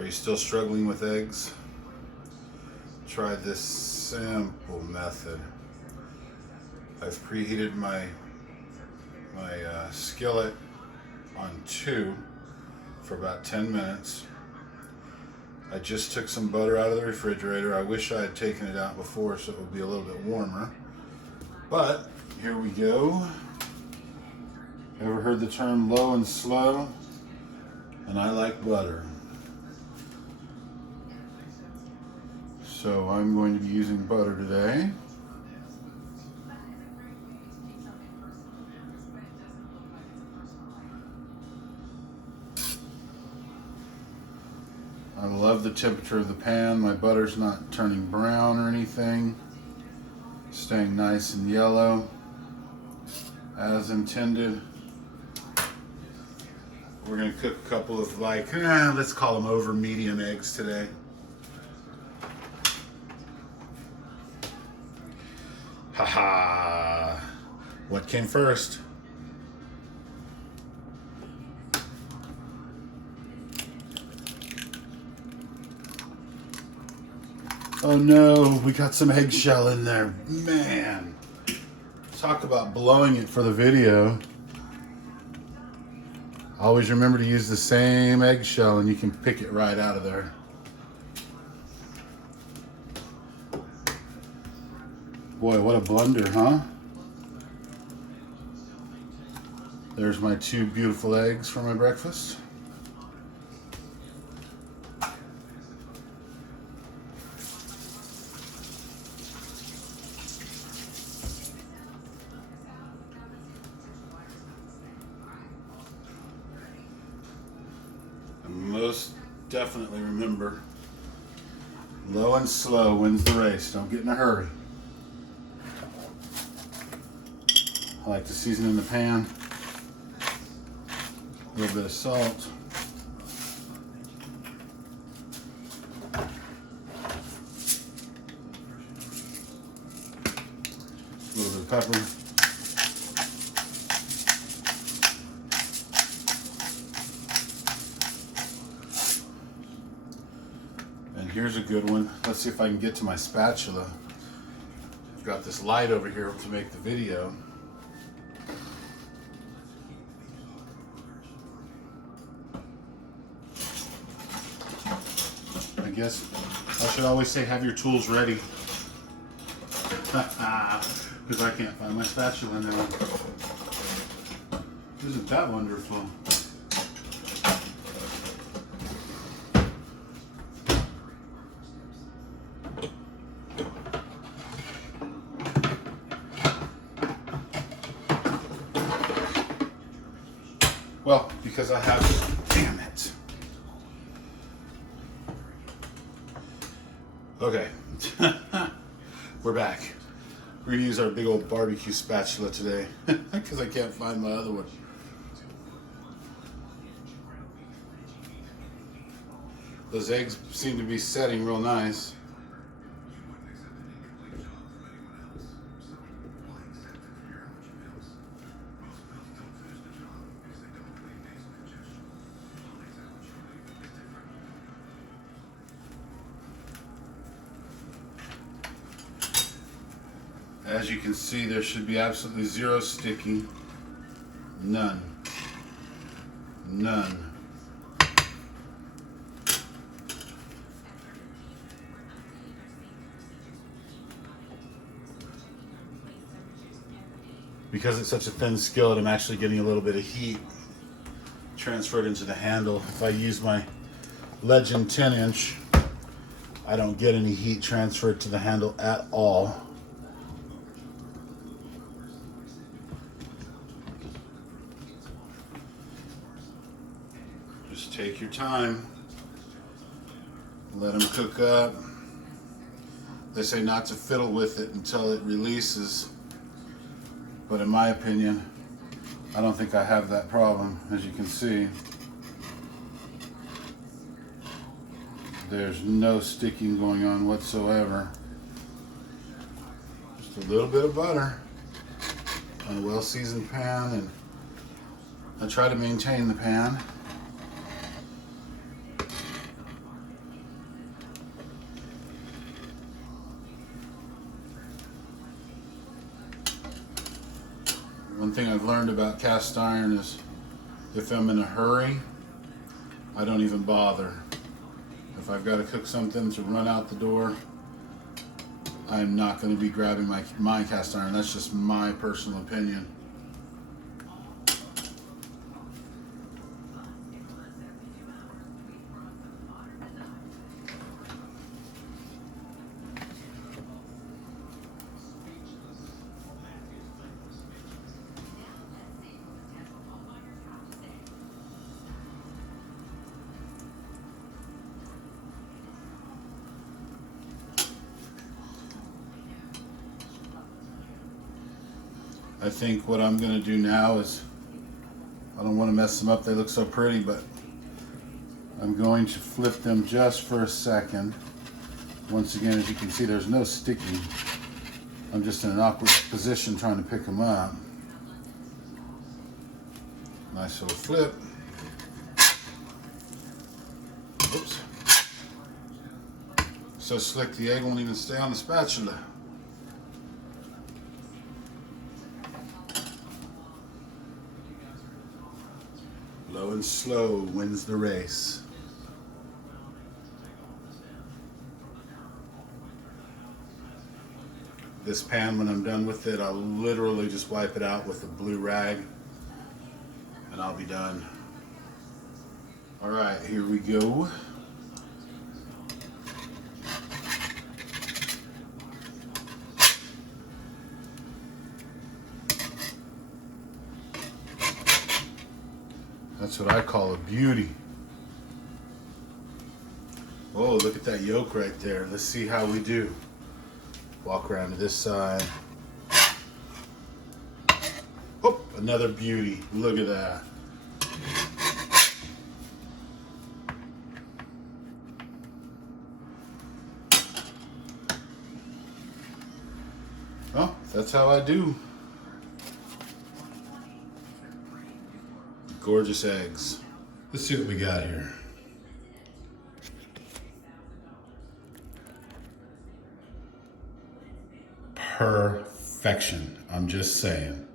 Are you still struggling with eggs? Try this simple method. I've preheated my skillet on 2 for about 10 minutes. I just took some butter out of the refrigerator. I wish I had taken it out before so it would be a little bit warmer. But here we go. Ever heard the term low and slow? And I like butter. So I'm going to be using butter today. I love the temperature of the pan. My butter's not turning brown or anything. Staying nice and yellow as intended. We're going to cook a couple of let's call them over medium eggs today. Haha! What came first? Oh no, we got some eggshell in there. Man, talk about blowing it for the video. Always remember to use the same eggshell and you can pick it right out of there. Boy, what a blunder, huh? There's my 2 beautiful eggs for my breakfast. Most definitely remember, low and slow wins the race. Don't get in a hurry. I like to season in the pan. A little bit of salt. A little bit of pepper. Here's a good one. Let's see if I can get to my spatula. I've got this light over here to make the video. I guess I should always say have your tools ready. Because I can't find my spatula now. Isn't that wonderful? Well, because I have, damn it. Okay, we're back. We're gonna use our big old barbecue spatula today because I can't find my other one. Those eggs seem to be setting real nice. As you can see, there should be absolutely zero sticking. None. None. Because it's such a thin skillet, I'm actually getting a little bit of heat transferred into the handle. If I use my Legend 10-inch, I don't get any heat transferred to the handle at all. Just take your time. Let them cook up. They say not to fiddle with it until it releases. But in my opinion, I don't think I have that problem. As you can see, there's no sticking going on whatsoever. Just a little bit of butter on a well-seasoned pan, and I try to maintain the pan. One thing I've learned about cast iron is if I'm in a hurry, I don't even bother. If I've got to cook something to run out the door, I'm not going to be grabbing my cast iron. That's just my personal opinion. I think what I'm going to do now is, I don't want to mess them up, they look so pretty, but I'm going to flip them just for a second. Once again, as you can see, there's no sticking. I'm just in an awkward position trying to pick them up. Nice little flip. Oops. So slick the egg won't even stay on the spatula. Low and slow wins the race. This pan, when I'm done with it, I'll literally just wipe it out with a blue rag and I'll be done. All right, here we go. That's what I call a beauty. Oh, look at that yolk right there. Let's see how we do. Walk around to this side. Oh, another beauty. Look at that. Well, that's how I do. Gorgeous eggs. Let's see what we got here. Perfection. I'm just saying.